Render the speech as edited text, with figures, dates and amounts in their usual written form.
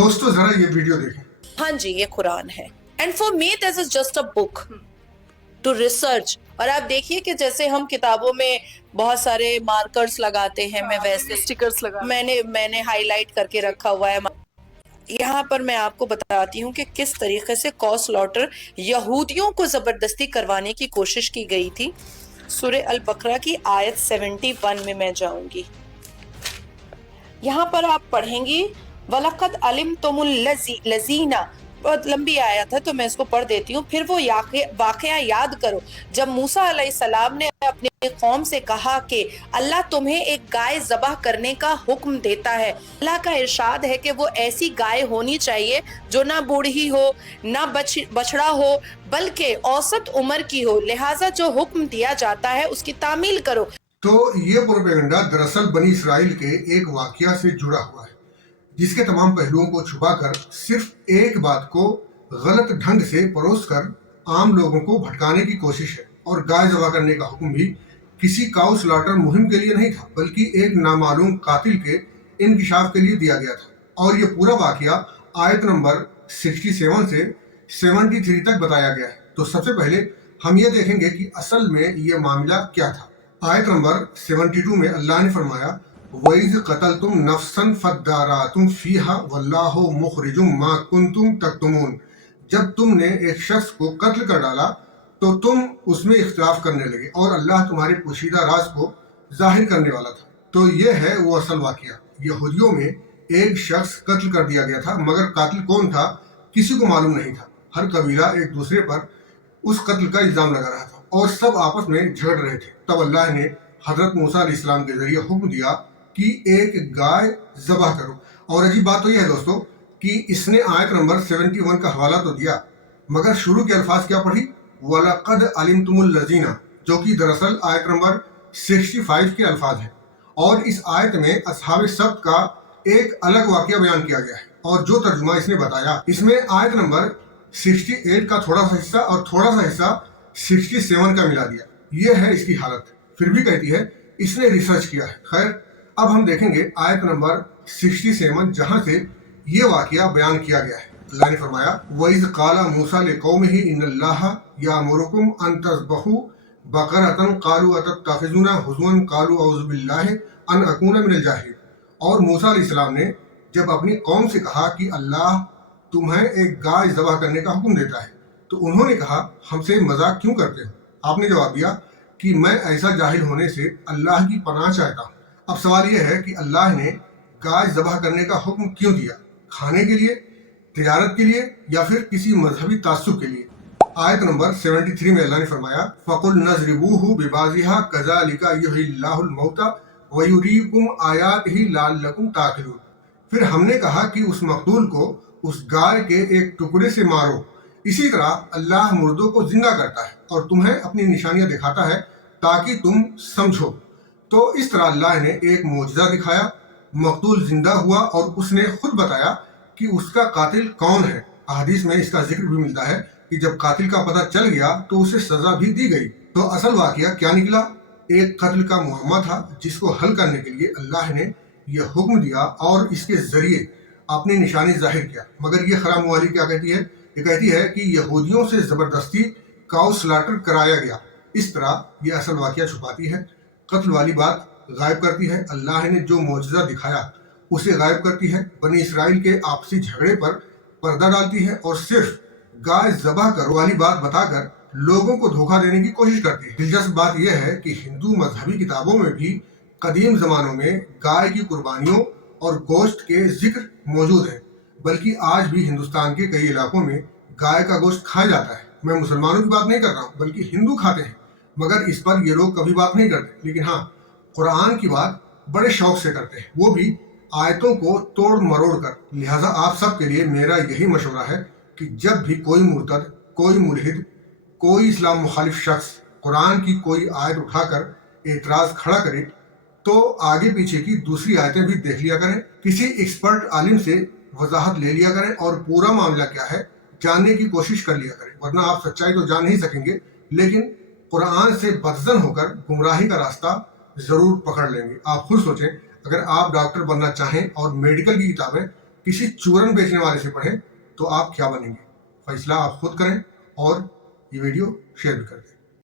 दोस्तों जरा ये वीडियो देखें। हाँ जी, ये कुरान है and for me this is just a book to research. और आप देखिए कि जैसे हम किताबों में बहुत सारे मार्कर्स लगाते हैं, मैं वैसे स्टिकर्स लगा मैंने हाईलाइट करके रखा हुआ है। यहाँ पर मैं आपको बताती हूँ कि किस तरीके से कॉस स्लॉटर यहूदियों को जबरदस्ती करवाने की कोशिश की गई थी। सूरह अल बकरा की आयत 71 में मैं जाऊंगी। यहाँ पर आप पढ़ेंगी वलक़द अलिमतुमुल लज़ीना, बहुत लंबी आयत है तो मैं इसको पढ़ देती हूँ। फिर वो वाक़या याद करो जब मूसा अलैहिस्सलाम ने अपनी कौम से कहा कि अल्लाह तुम्हें एक गाय ज़बह करने का हुक्म देता है। अल्लाह का इरशाद है कि वो ऐसी गाय होनी चाहिए जो ना बूढ़ी हो ना बछड़ा हो बल्कि औसत उम्र की हो, लिहाजा जो हुक्म दिया जाता है उसकी तामील करो। तो ये प्रोपेगेंडा दरअसल बनी इसराइल के एक वाकया से जुड़ा हुआ है, जिसके तमाम पहलुओं को छुपाकर सिर्फ एक बात को गलत ढंग से परोसकर आम लोगों को भटकाने की कोशिश है। और गाय ज़बह करने का हुक्म भी किसी काउ स्लॉटर मुहिम के लिए नहीं था, बल्कि एक नामालूम कातिल के इंकिशाफ के लिए दिया गया था। और ये पूरा वाकया आयत नंबर 67 से 73 तक बताया गया है। तो सबसे पहले हम ये देखेंगे कि असल में ये मामला क्या था। आयत नंबर 72 में अल्लाह ने फरमाया वइज़ क़तलतुम नफ्सन फद्दारातुम फ़ीहा वल्लाहु मुख़रिजुम मा कुंतुम तक्तुमून, जब तुमने एक शख्स को कत्ल कर डाला तो तुम उसमें इख्तिलाफ करने लगे और अल्लाह तुम्हारे पोशीदा राज को जाहिर करने वाला था। तो ये है वो असल वाकया। यहूदियों में एक शख्स कत्ल कर दिया गया था, मगर कातिल कौन था किसी को मालूम नहीं था। हर कबीला एक दूसरे पर उस कत्ल का इल्ज़ाम लगा रहा था और सब आपस में झगड़ रहे थे। तब अल्लाह ने हज़रत मूसा अलैहिस्सलाम के जरिए हुक्म दिया कि एक गाय ज़बह करो। और अजीब बात तो यह है दोस्तों कि इसने आयत नंबर 71 का हवाला तो दिया, मगर शुरू के अल्फाज क्या पढ़ी, वलक़द अलिमतुमुल लज़ीना, जो कि दरअसल आयत नंबर 65 के अल्फाज हैं। और इस आयत में असहाब सब्त का एक अलग वाक़या बयान किया गया है। और जो तर्जुमा इसने बताया, इसमें आयत नंबर 68 का थोड़ा सा हिस्सा और थोड़ा सा हिस्सा 67 का मिला दिया। ये है इसकी हालत। फिर भी कहती है इसने रिसर्च किया है। खैर, अब हम देखेंगे आयत नंबर 67 जहाँ से ये वाक़या बयान किया गया है। अल्लाह ने फरमाया वइज़ क़ाला मूसा लिक़ौमिही इन्नल्लाह यामुरुकुम अन तज़बहू बक़रतन क़ालू अतत्तख़िज़ूना हुज़ुवन क़ालू अऊज़ु बिल्लाहि अन अकूना मिनल जाहिलीन। और मूसा अलैहिस्सलाम ने जब अपनी कौम से कहा कि अल्लाह तुम्हें एक गाय ज़बह करने का हुक्म देता है, तो उन्होंने कहा हमसे मजाक क्यों करते हो। आपने जवाब दिया कि मैं ऐसा जाहिल होने से अल्लाह की पनाह चाहता हूँ। अब सवाल यह है कि अल्लाह ने गाय ज़बह करने का हुक्म क्यों दिया, खाने के लिए, तिजारत के लिए, या फिर किसी मजहबी तासुब के लिए। आयत नंबर 73 में अल्लाह ने फरमाया फ़कुल नज़रिबूहु बिबाज़िहा कज़ालिका युह्यिल्लाहुल मौता व युरीकुम आयातिही लअल्लकुम ताक़िलून। फिर हमने कहा कि उस मक़तूल को उस गाय के एक टुकड़े से मारो, इसी तरह अल्लाह मुर्दों को जिंदा करता है और तुम्हें अपनी निशानियां दिखाता है ताकि तुम समझो। तो इस तरह अल्लाह ने एक मोजज़ा दिखाया, मक़तूल जिंदा हुआ और उसने खुद बताया कि उसका कातिल कौन है। अहादीस में इसका जिक्र भी मिलता है कि जब कातिल का पता चल गया तो उसे सजा भी दी गई। तो असल वाकया क्या निकला, एक कत्ल का मुअम्मा था जिसको हल करने के लिए अल्लाह ने यह हुक्म दिया और इसके जरिए अपनी निशानी जाहिर किया। मगर ये खराब मुआली क्या कहती है, ये कहती है कि यहूदियों से ज़बरदस्ती काउ स्लॉटर कराया गया। इस तरह ये असल वाकया छुपाती है, कत्ल वाली बात गायब करती है। अल्लाह ने जो मोजज़ा दिखाया उसे गायब करती है, बनी इसराइल के आपसी झगड़े पर पर्दा डालती है और सिर्फ गाय ज़बह करो वाली बात बताकर लोगों को धोखा देने की कोशिश करती है। दिलचस्प बात यह है कि हिंदू मजहबी किताबों में भी कदीम ज़मानों में गाय की कुर्बानियों और गोश्त के जिक्र मौजूद है, बल्कि आज भी हिंदुस्तान के कई इलाकों में गाय का गोश्त खाया जाता है। मैं मुसलमानों की बात नहीं कर रहा हूँ, बल्कि हिंदू खाते हैं, मगर इस पर ये लोग कभी बात नहीं करते। लेकिन हाँ, कुरान की बात बड़े शौक से करते हैं, वो भी आयतों को तोड़ मरोड़ कर। लिहाजा आप सब के लिए मेरा यही मशवरा है कि जब भी कोई मुर्तद, कोई मुल्हिद, कोई इस्लाम मुखालिफ शख्स कुरान की कोई आयत उठाकर एतराज़ खड़ा करे तो आगे पीछे की दूसरी आयतें भी देख लिया करें, किसी एक्सपर्ट आलिम से वजाहत ले लिया करें और पूरा मामला क्या है जानने की कोशिश कर लिया करें। वरना आप सच्चाई तो जान नहीं सकेंगे, लेकिन कुरान से बदजन होकर गुमराही का रास्ता ज़रूर पकड़ लेंगे। आप खुद सोचें, अगर आप डॉक्टर बनना चाहें और मेडिकल की किताबें किसी चूरन बेचने वाले से पढ़ें तो आप क्या बनेंगे। फैसला आप खुद करें और ये वीडियो शेयर भी कर दें।